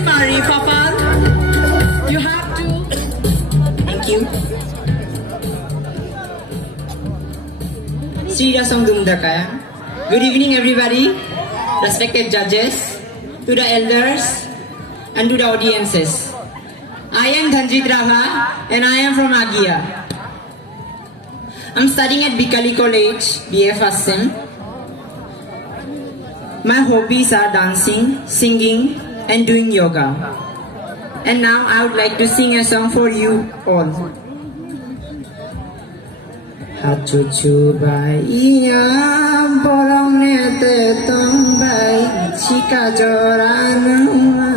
Mari Fafal. You have to. Thank you. Sri Rasong Dumdakaya. Good evening, everybody, respected judges, to the elders, and to the audiences. I am Dhanjit Rava, and I am from Agia. I'm studying at Bikali College, BA First Sem. My hobbies are dancing, singing, and doing yoga. And now I would like to sing a song for you all. Hachuchu bai iyam borong nete tong bai chika joranuma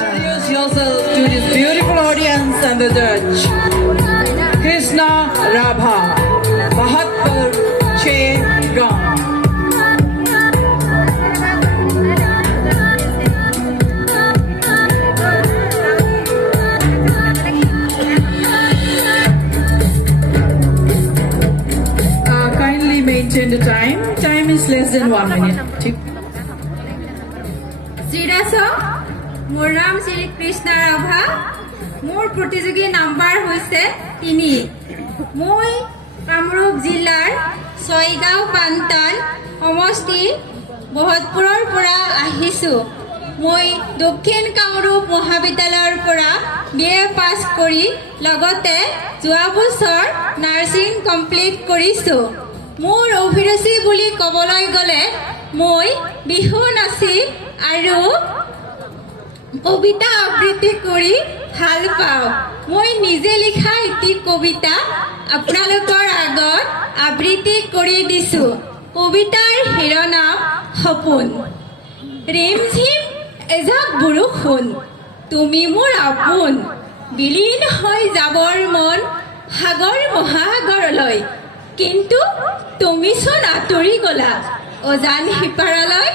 Introduce yourself to this beautiful audience and the judge. Krishna Rabha, Bahatpur Che Gam. Kindly maintain the time. Time is less than 1 minute. Srirasa, মোৰ নাম শ্ৰী কৃষ্ণ ৰাভা। মোৰ প্ৰতিযোগী number হৈছে 3। মই কামৰূপ জিলাৰ ছয়গাঁও পানতাল সমষ্টি বহৎপুৰৰ পৰা আহিছোঁ। মই দক্ষিণ কামৰূপ মহাবিদ্যালয়ৰ পৰা BA পাছ কৰি লগতে যোৱা বছৰ নাৰ্ছিং কমপ্লিট কৰিছোঁ। মোৰ অভিৰুচি বুলি ক'বলৈ গ'লে মই বিহু নাচি আৰু কবিতা আবৃত্তি কৰি ভাল পাওঁ। মই নিজে লিখা এটি কবিতা আপোনালোকৰ আগত আবৃত্তি কৰি দিছোঁ। কবিতাৰ শিৰোনাম সপোন। ৰিমঝিম এজাক বৰষুণ, তুমি মোৰ আপোন, বিলীন হৈ যাবৰ মন সাগৰ মহাসাগৰলৈ, কিন্তু তুমিচোন আঁতৰি গ'লা অজান সিপাৰলৈ।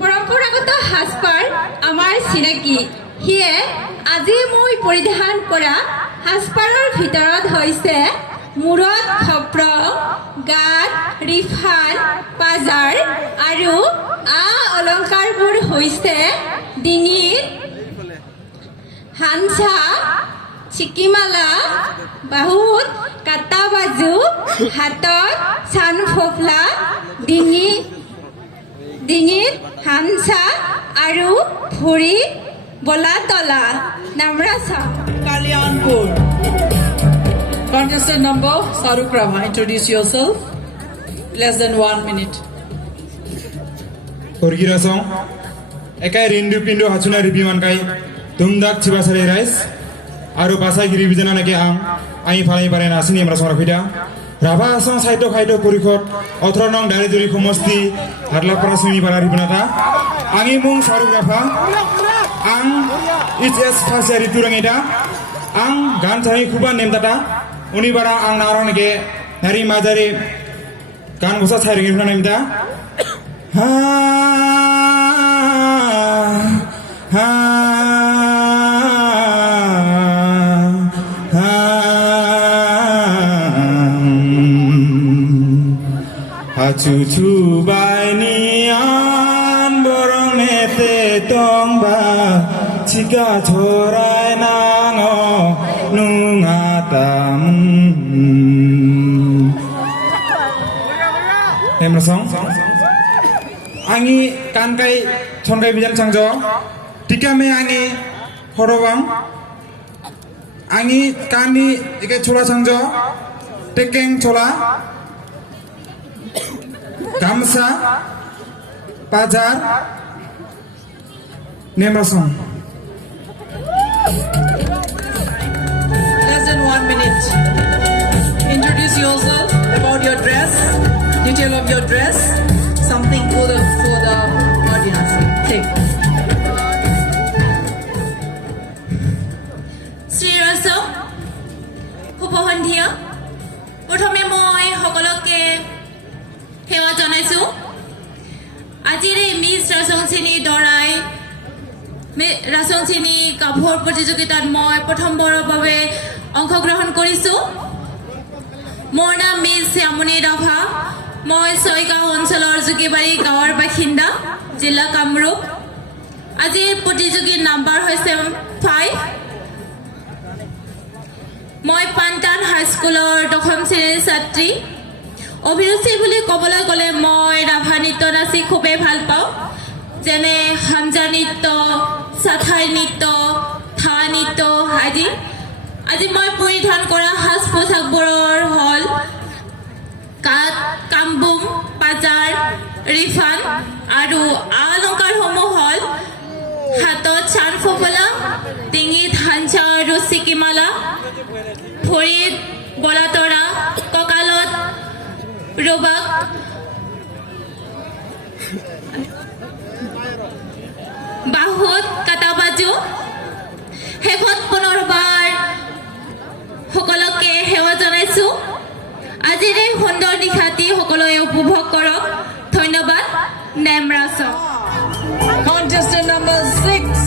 পৰম্পৰাগত সাজপাৰ আমাৰ চিনাকি, সেয়ে আজি মই পৰিধান কৰা সাজপাৰৰ ভিতৰত হৈছে মূৰত খপ্ৰং, গাত ৰিফাল, পাজাৰ আৰু অলংকাৰবোৰ হৈছে ডিঙিত হানচা, চিকিমালা, বাহুত কাটা বাজু, হাতত চান ফফলা, ডিঙিত হানচা আৰু ভৰিত বলাতলা। নামৰাচা। Kalyanpur. Contestant number Saruk Rama. Introduce yourself. Less than 1 minute. Orgirasong ekai rindu pindo hachuna ribiman kai tumdak chibasare rais aru basa giri bijana nake ang ai phalai pare na asini amra sora khida Rava asong saito khaito porikhot 18 nong dariduri khomosti harlapara sini barari bunata angi mung Saruk Rava ang HS khasari turangida ang gan chai khuba nemdata uni bara ang narong nake nari majari gan bosa chairingi huna nemda ha ha ha hachuchu bai nian borong nete tongba chika thorai nango nungatam Nemrasong Angi kan kai thon kai bijan changjo tika me angi horowang angi kani ike chola changjo tekeng chola gamsa pajar Nemrasong Less than 1 minute. Introduce yourself, about your dress, detail of your dress, something for the audience. Take. Srirasa, শুভসন্ধিয়া। প্ৰথমে মই সকলোকে সেৱা জনাইছোঁ। আজিৰ এই miss ৰাচংচিনী দৰাই ৰাচংচিনী কাপোৰ প্ৰতিযোগিতাত মই প্ৰথমবাৰৰ বাবে অংশগ্ৰহণ কৰিছোঁ মোৰ নাম মিছ শ্যামণি ৰাভা মই ছয়গাঁও অঞ্চলৰ যোগীবাৰী গাঁৱৰ বাসিন্দা জিলা কামৰূপ আজিৰ প্ৰতিযোগীৰ নাম্বাৰ হৈছে 5 মই পানটান হাইস্কুলৰ 10ম শ্ৰেণীৰ ছাত্ৰী অভিৰুচি বুলি ক'বলৈ গ'লে মই ৰাভা নৃত্য নাচি খুবেই ভাল পাওঁ যেনে হামজা নৃত্য চাথাই নৃত্য থা নৃত্য আদি আজি মই পৰিধান কৰা সাজ পোছাকবোৰৰ হ'ল কাট কামবুং পাজাৰ ৰিফান আৰু অলংকাৰসমূহ হ'ল হাতত চান ফফলা ডিঙিত হাঞ্চা আৰু চিকিমালা ভৰিত বলাতৰা কঁকালত ৰুবাক বাহুত কাটাবাজু শেষত পুনৰবাৰ সকলোকে সেৱা জনাইছোঁ আজিৰ এই সুন্দৰ নিশাটি সকলোৱে উপভোগ কৰক ধন্যবাদ নেমৰাচক Contestant number 6.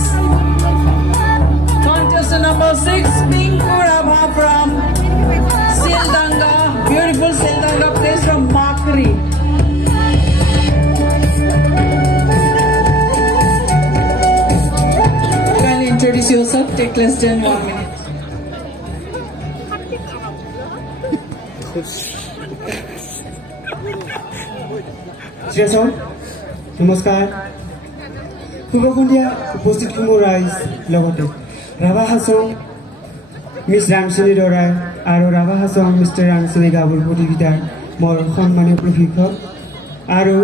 Contestant number 6, Pinku Rabha from Sildanga. Beautiful Sildanga place from Makri. Kindly introduce yourself. Take less than 1 minute. শ্ৰীজন নমস্কাৰ শুভ সন্ধিয়া উপস্থিত কুমুৰ ৰাইজ লগতে ৰাভা হাছং মিছ ৰামচনী দৰাই আৰু ৰাভা হাছং মিষ্টাৰ ৰামচনী গাঁৱৰ প্ৰতিযোগিতাৰ মোৰ সন্মানীয় প্ৰশিক্ষক আৰু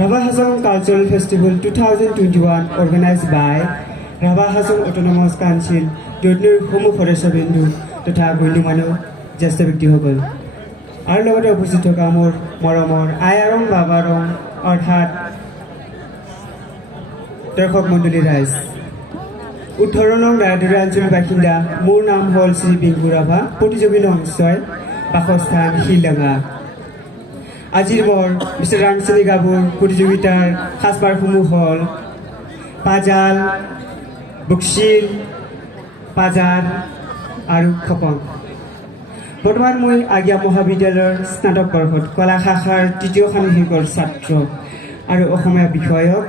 Rabha Hasong cultural festival 2021 organize by Rabha Hasong autonomous council দৈনিক সমূহ সদস্যবৃন্দ তথা গণ্যমান্য জ্যেষ্ঠ ব্যক্তিসকল আৰু লগতে উপস্থিত থকা মোৰ মৰমৰ আই আৰং বাবা ৰং অৰ্থাৎ দৰ্শক মণ্ডলী ৰাইজ 18 নং ৰায়দুৰা অঞ্চলৰ বাসিন্দা মোৰ নাম হ'ল শ্ৰী পিংকু ৰাভা প্ৰতিযোগী নং 6 বাসস্থান শিলডাঙা আজিৰ মোৰ মিষ্টাৰ ৰামচনী গাঁৱৰ প্ৰতিযোগিতাৰ সাজপাৰসমূহ হ'ল পাজাল বুকচিল পাজাৰ আৰু খপং বৰ্তমান মই আগিয়া মহাবিদ্যালয়ৰ স্নাতক বৰ্ষত কলা শাখাৰ 3য় ষাণ্মাসিকৰ ছাত্ৰ আৰু অসমীয়া বিষয়ক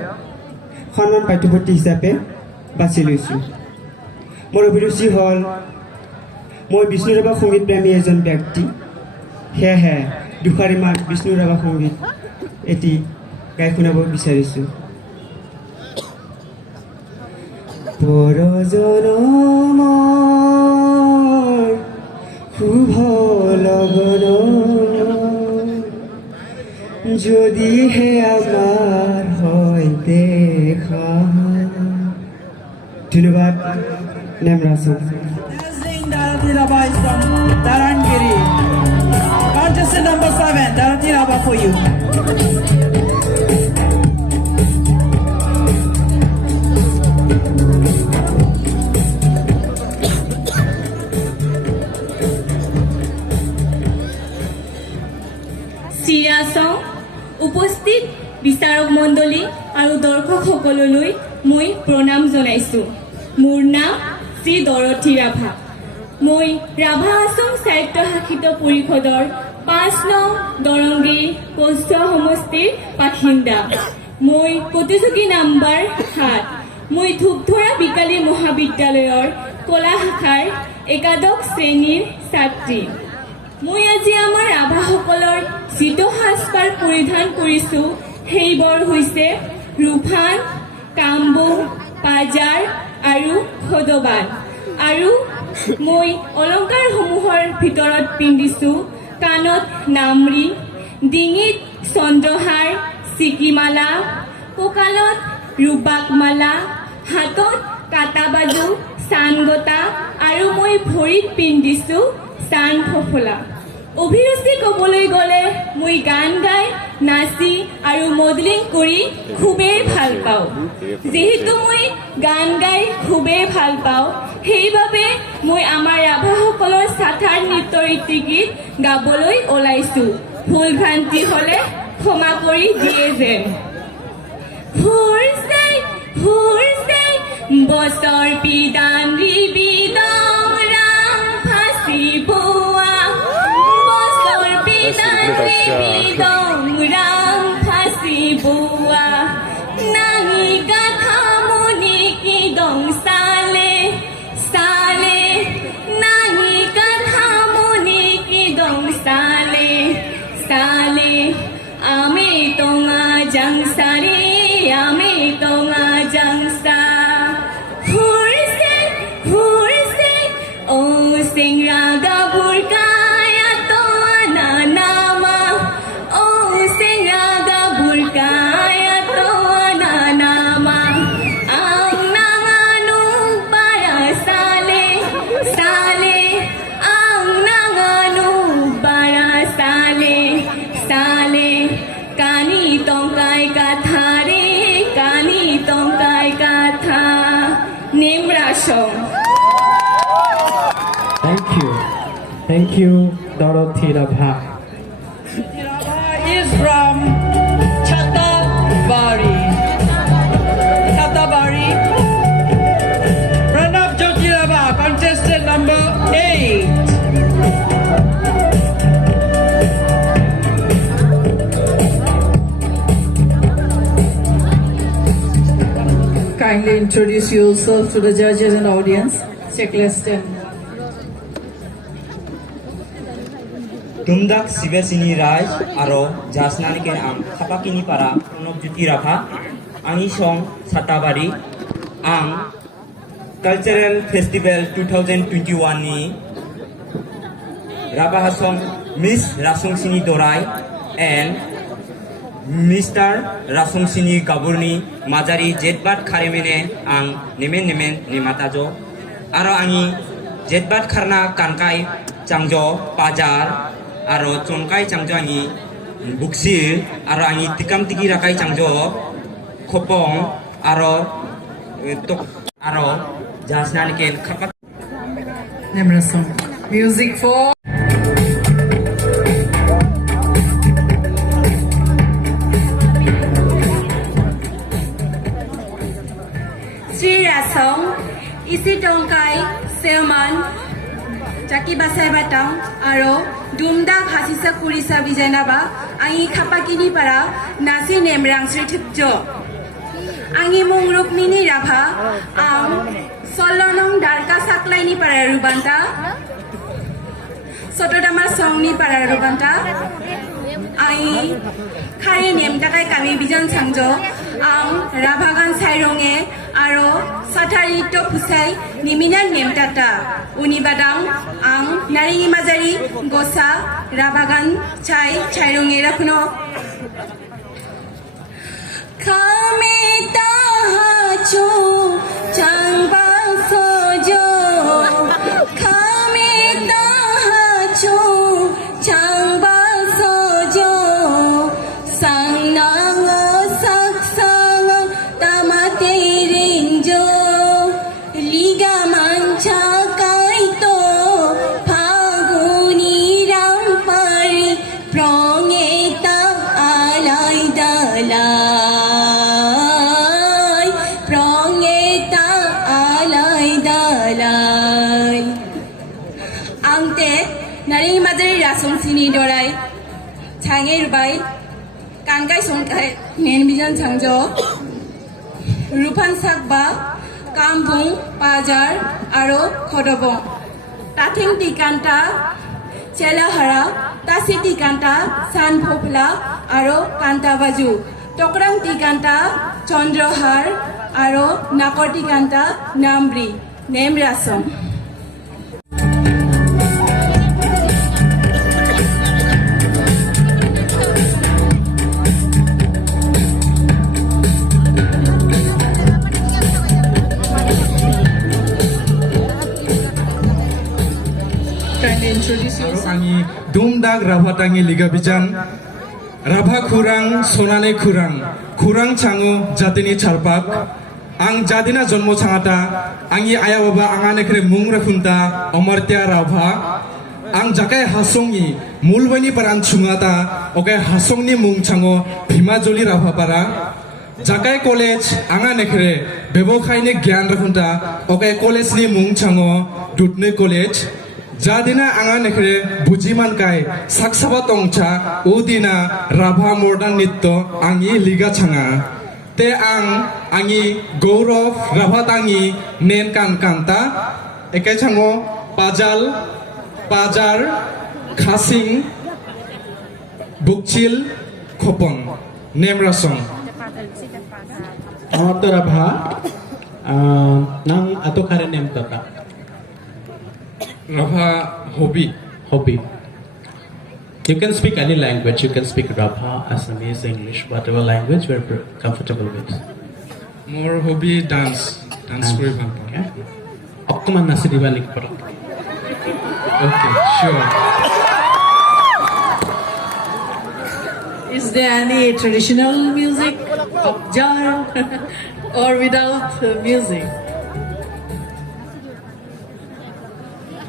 সন্মান পাঠ্যপুথি হিচাপে বাছি লৈছোঁ মোৰ অভিৰুচি হ'ল মই বিষ্ণু ৰাভা সংগীত প্ৰেমী এজন ব্যক্তি সেয়েহে দুষাৰিমান বিষ্ণু ৰাভা সংগীত এটি গাই শুনাব বিচাৰিছোঁ পৰজনমৰ শুভ লগন যদিহে আমাৰ হয় দেখা ধন্যবাদ নেমৰাচক Dancing Darati Rabha is from Darangiri. Contestant number 7, Darati Rabha for you. চিৰাচং উপস্থিত বিচাৰক মণ্ডলী আৰু দৰ্শকসকললৈ মই প্ৰণাম জনাইছোঁ মোৰ নাম শ্ৰী দৰথী ৰাভা মই ৰাভা আছং সাহিত্য শাসিত পৰিষদৰ 5 নং দৰংগী কোষ্ট সমষ্টিৰ বাসিন্দা মই প্ৰতিযোগী নাম্বাৰ 7 মই ধূপধৰা বিকালী মহাবিদ্যালয়ৰ কলা শাখাৰ একাদশ শ্ৰেণীৰ ছাত্ৰী মই আজি আমাৰ ৰাভাসকলৰ যিটো সাজপাৰ পৰিধান কৰিছোঁ সেইবোৰ হৈছে ৰুফান কামবুং পাজাৰ আৰু খদবান আৰু মই অলংকাৰসমূহৰ ভিতৰত পিন্ধিছোঁ কাণত নামৰি ডিঙিত চন্দ্ৰহাৰ চিকিমালা কঁকালত ৰুবাকমালা হাতত কাটাবাজু চানগতা আৰু মই ভৰিত পিন্ধিছোঁ চান ফফলা অভিৰুচি ক'বলৈ গ'লে মই গান গাই নাচি আৰু মডেলিং কৰি খুবেই ভাল পাওঁ যিহেতু মই গান গাই খুবেই ভাল পাওঁ সেইবাবে মই আমাৰ ৰাভাসকলৰ চাথাৰ নৃত্য ৰীতি গীত গাবলৈ ওলাইছোঁ ভুল ভ্ৰান্তি হ'লে ক্ষমা কৰি দিয়ে যেন বছৰ পিদান ৰিবিদং Ram dong rang phasi bua nahi gatha moni ki dong sale sale nahi gatha moni ki dong sale sale ame tonga jangsare ame tonga jangsa hurse o sing raga burkaya to ananama o sing raga burkaya to ananama ang nanganu para sale sale ang nanganu para sale sale kani tongkai katha re kani tongkai katha nimrasong. Thank you, Dorothy Rabha. Is from Chatabari. Chatabari. Pranab Jyotirabha, contestant number 8. Kindly introduce yourself to the judges and audience. Checklist. Tumdak Sivasini Raj aro Jasnani ke ang Kapakini para Pranab Jyotirabha Ani song Chatabari ang Cultural Festival 2021 ni Rabha song Miss Rasungsini Dorai and Mr. Rasungsini Gaburni Majari Jetbat Kharemene ang Nemen ni Matajo aro ani Jetbat Kharna Kankai Changjo Pajar aro chongkai changjo ani buksi aro ani tikam tiki rakai changjo khopong aro tok aro jasnan ken khapak Nimrasong. Music for Sri Rasong isi tongkai selman Jaki basai batang aro dumda khasisa kurisa bijanaba angi khapakini para nasi nemrang sri thipjo angi mung rukmini rabha ang solonong darka saklaini para rubanta sotodama songni para rubanta angi khari nemtakai kami bijan sangjo ang rabhagan sairongge aro sathari to pusai niminan nemtata unibadang ang naringi mazari gosa rabagan chai chairongge rakno kame tahachu changba sojo kame tahachu changba sojo sangnang saksang tamate rinjo liga mancha kaito phaguni rampari prongeta alai dalai prongeta alai dalai angte nari madari rasong sini dorai change rubai kankai songkai nen bijan changjo rupan sakba kampung pajar aro khodobong tathing tikanta chelahara tasi tikanta san phopla aro kanta baju tokrang tikanta chandrohar aro nakor tikanta namri nemrasong. kindly introduce yourself. Angi dumdak Rabha tangi liga bijan Rabha kurang sonane kurang changu jatini charpak ang jadina jonmo changata angi aya baba angane kre mung rakhunta amartya Rabha ang jakai hasongi mulbani paran chungata okai hasongni mung chango bhimajoli Rabha para jakai college angane kre bebokhai ni gyan rakhunta okai college ni mung chango dutne college Jadina anga nekre bujiman kai saksaba tongcha udina Rabha modern nitto angi liga changa te angi Gaurav Rabha tangi nen kan kanta ekai chango pajal pajar khasing bukchil khopon nemrasong Amato Rabha nang ato kare nem tata Rabha hobby hobby. You can speak any language. You can speak Rabha, Assamese, English, whatever language you're comfortable with. more hobby dance kori bhal pao. Okay. Okkoman nasi diba lik paro. Okay, sure. Is there any traditional music of jar or without music?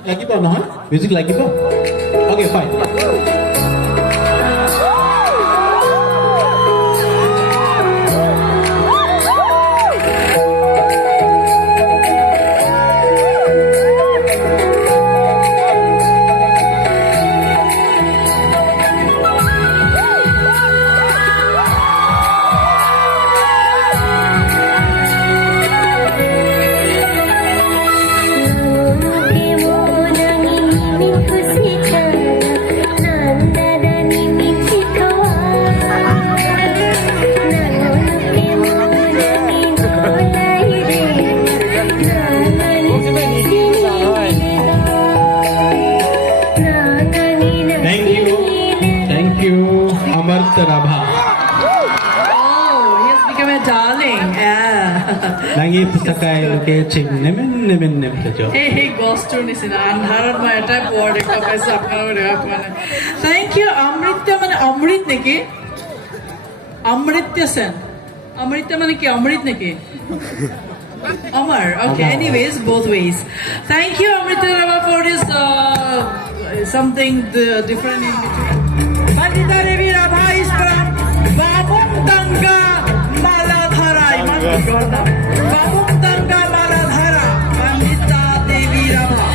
Lagibo নহয়? Music lagibo? Okay, fine. Thank you, Amarta Rabha. Oh, he has become a darling. Yeah. Langi pusakai loke ching nemen tajo. Hey, ghost to nisina. Andharat my type word ekta paisa apnaro dekha pone. Thank you, Amritya mane Amrit neki? Amritya Sen. Amritya mane ki Amrit neki? Amar. Okay. Anyways, both ways. Thank you, Amritya Rabha, for this something different in between. Pandita Devi Rabha is from Babungdanga Maladhara. Babungdanga Maladhara. Pandita Devi Rabha.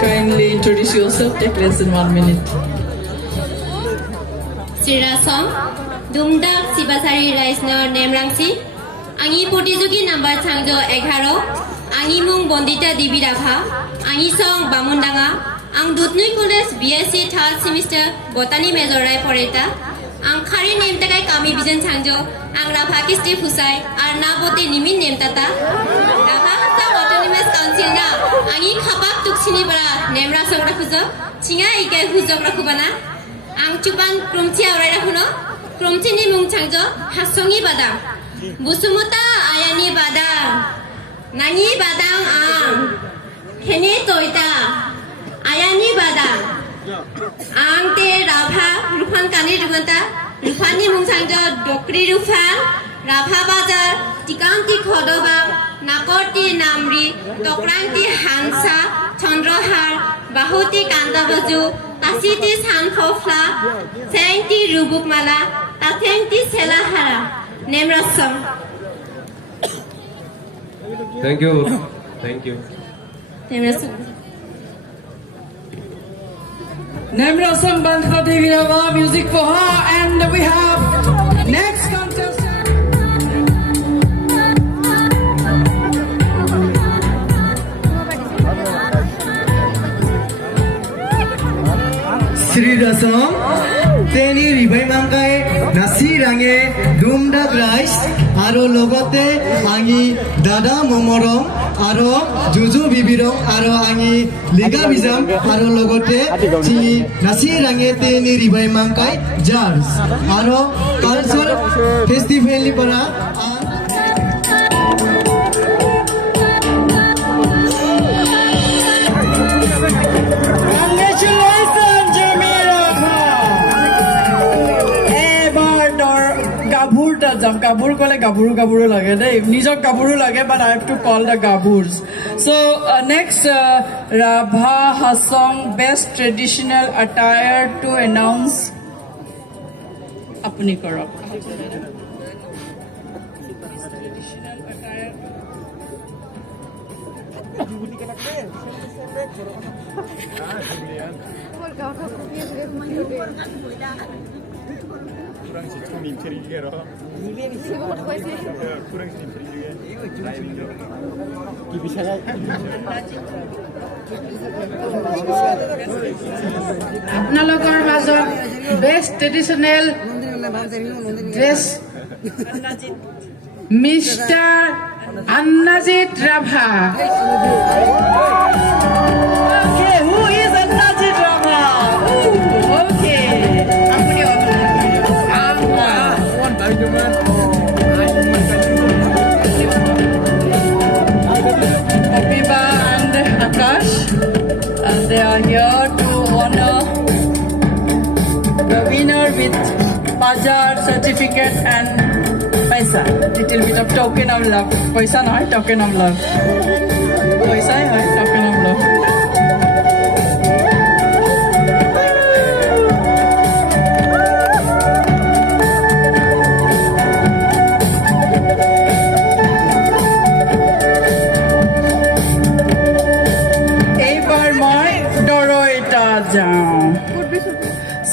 Kindly introduce yourself. Take less than 1 minute. Sirasong, Dumdak Sibasari Raisner Nemrangsi, Angi Potizuki number Changjo Egharo, Angi Mung Bondita Devi Rabha, Angi Song Bamundanga, Ang Dutnui College BSc 3rd semester Botany Major Rai Poreta, Ang Kari Name Takai Kami Bijan Changjo, Ang Rabha Kisti Fusai, Arnabote Nimin Name Tata, Rabha Hata Autonomous Council na, Angi Kapak Tuksini Bara, Nemra Song Rakuzo, Chinga Ike Huzo Rakubana, Ang Chupan Krumchi Aurai Rakuno, Krumchi ni Mung Changjo, Hasongi Badang, Busumuta Ayani Badang, Nani Badang Ang, Kene Toita, Ayani Badang, Ang Te Rabha, Rufan Kani Rumanta, Rufani Mung Changjo, Dokri Rufan, Rabha Bazar, Tikanti Khodoba, Nakorti Namri, Tokranti Hansa, Chandrohar, Bahuti Kandabaju, Tasiti Sanfofla, Sainti Rubukmala, Tatenti Selahara, Nemrasam. Thank you. Thank you. Nemrasam. Nemrasam Bandha Devi Rabha, music for her, and we have next contestant. Sri Rasam, Teni Ribai Mangai, Nasi Range, Dumdak Rice, Aro Logote, Angi, Dada Momorom, Aro, Juju Bibirong, Aro Angi, Liga Bizam, Aro Logote, Chini, Nasi Range, Teni Ribai Mangai, Jars, Aro, Culture Festival Para, Gabur kole gaburu lage. Nijok gaburu lage, but I have to call the gaburs. So next, Rabha Hasong best traditional attire to announce. Apni karo. আপোনালোকৰ মাজত best traditional dress mister Annajit Rabha Okay, who is Annajit Rabha? Ooh, okay. Apni Apiba and Akash, and they are here to honor the winner with Bajar certificate and paisa. Little bit of token of love. Paisa no, token of love. Paisa hai, token of love.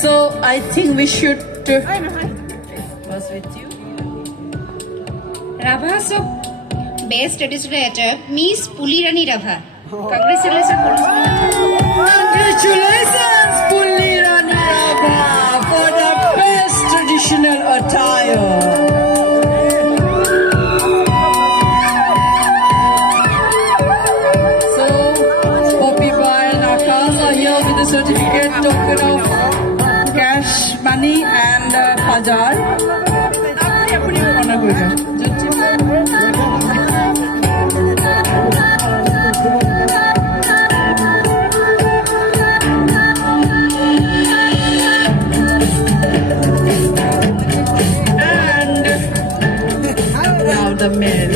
So I think we should was with you. Rabha's best traditional attire, Miss Pulirani Rabha. Congratulations, Pulirani Rabha, for the best traditional attire. The certificate, token of cash money and Bajar. And now the mail.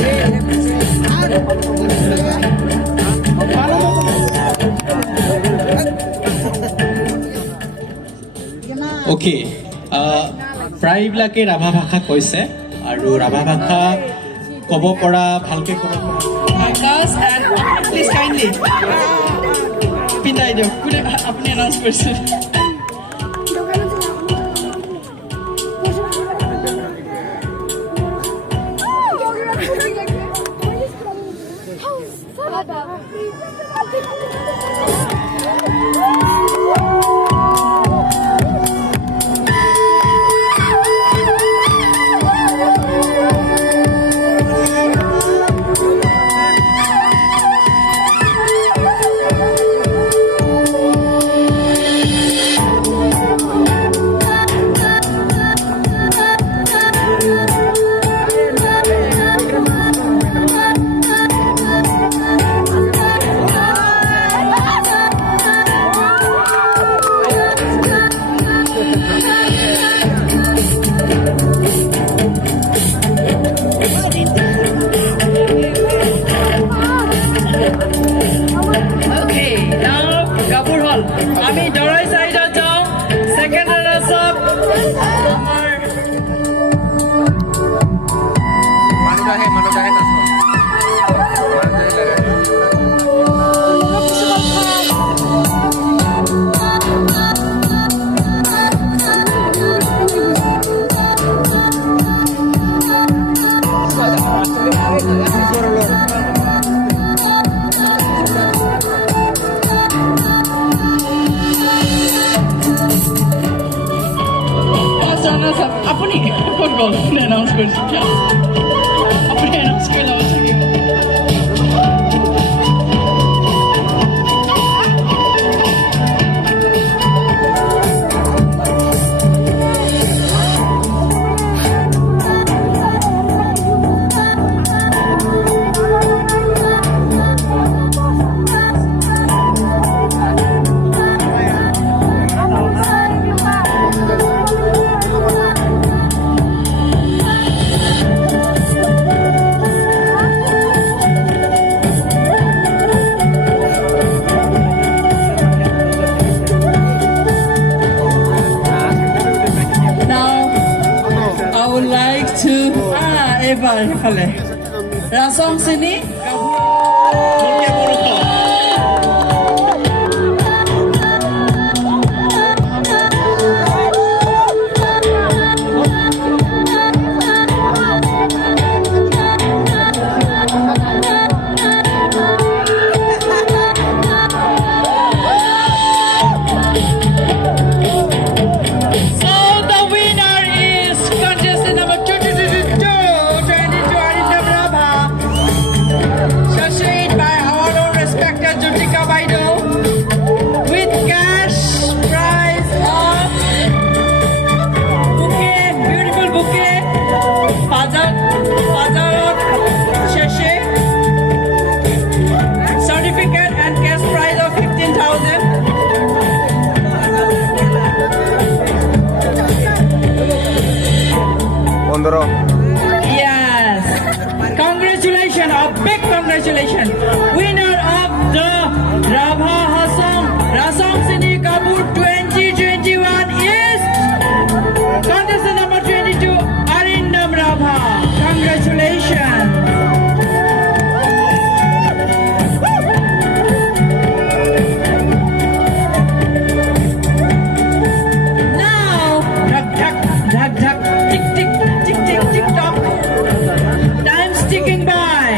Okay, প্ৰায়বিলাকে ৰাভা ভাষা কৈছে আৰু ৰাভা ভাষা ক'ব পৰা ভালকে ক'ব পৰা Akash and please kindly পিতাই দিয়ক কোনে আপুনি এনাউন্স কৰিছে আমি দৰাই সাইডত যাওঁ সেকেন্ড রানার্স আপ আমার আপনি কোন গল অ্যানাউন্স করছেন আপনি অ্যানাউন্স করে দাও এইফালে ৰাচং চিনি Yes. Congratulations, a big congratulations. Winner of the Rabha Hassan Rasam Sini Kabur 2021 is contestant number 22, Arindam Rabha. Congratulations. Now, dhak dhak dhak dhak tick tick. TikTok. Time's ticking by.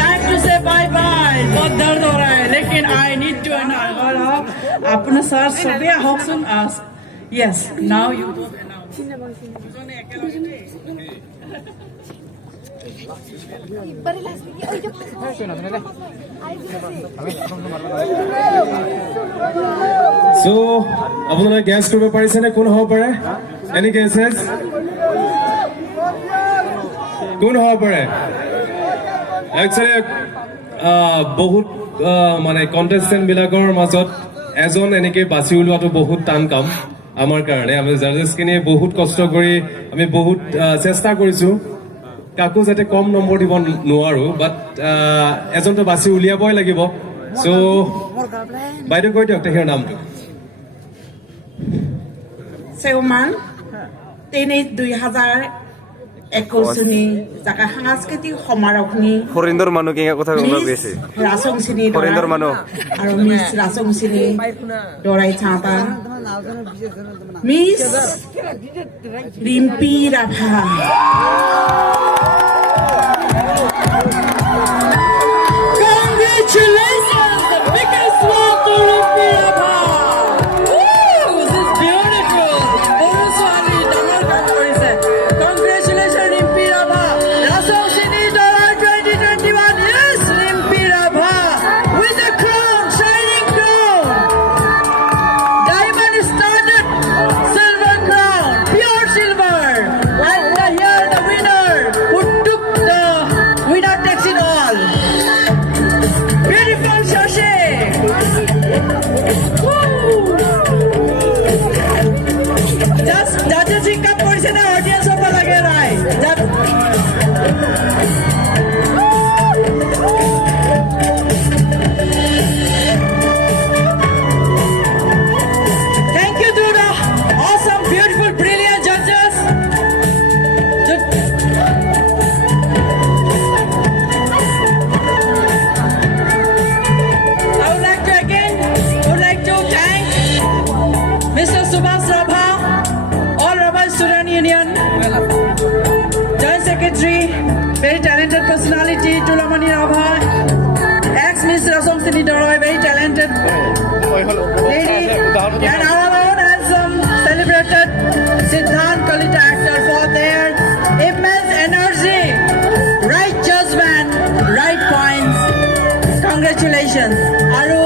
Time to say bye bye. बहुत दर्द हो रहा है, लेकिन I need to announce. अपना sir सभी हॉक्सन us. Yes, now you both announce. So, আপোনালোকে gas কৰিব পাৰিছেনে কোন হ'ব পাৰে? Any guesses? কোন হ'ব পাৰে? Actually, বহুত মানে কণ্টেষ্টেণ্ট বিলাকৰ মাজত এজন এনেকৈ বাছি ওলোৱাটো বহুত টান কাম আমাৰ কাৰণে। আমি জাজেছখিনিয়ে বহুত কষ্ট কৰি আমি বহুত চেষ্টা কৰিছোঁ কাকো যাতে কম নম্বৰ দিব নোৱাৰোঁ, বাট এজনটো বাছি উলিয়াবই লাগিব। চ' বাইদেউ কৈ দিয়ক তেখেতৰ নামটো। চেউমান ৩-২০২১ জাগা সাংস্কৃতিক সমাৰোহনি ফৰেন্দৰ মানুহ কেঙা কথা ক'ব গৈছে ৰাচং চিনি ফৰেন্দৰ মানুহ আৰু miss Rasong Chini Dorai Champa miss Rimpi Rabha Congratulations, the biggest one to Rimpi Rabha. Woo, this is beautiful. Boruswani, Damar Kaporise. Congratulations, Rimpi Rabha. Rasam Sini Dollar 2021. Yes, Rimpi Rabha with the crown, shining crown. Diamond studded silver crown, pure silver. And here the winner who took the winner takes it all. Beautiful Shashi! Just judges in cup position audience of lage rahe. Thank you to the awesome, beautiful, brilliant judges. I would like to thank Mr. Subhas Rabha, All Rabha Student Union, Joint Secretary, very talented personality, Tulamani Rabha, ex-Miss Rasam Sini Doroi, very talented lady, and our own handsome, celebrated Siddhant Kalita actor for their immense energy, right judgment, right points. Congratulations. Aru,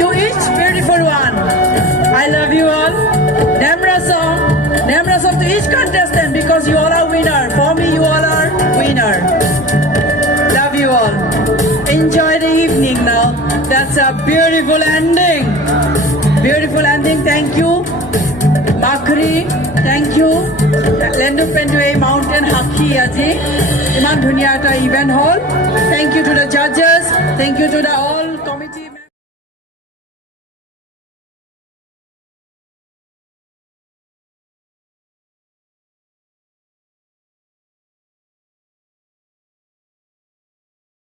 to each beautiful one, I love you all. Namra song to each contestant because you all are winner. For me, you all are winner. Love you all. Enjoy the evening now. That's a beautiful ending. Beautiful ending. Thank you. Makri, thank you. Lendu Pendue Mountain Haki Aji. Iman Dhunia Event Hall. Thank you to the judges. Thank you to the all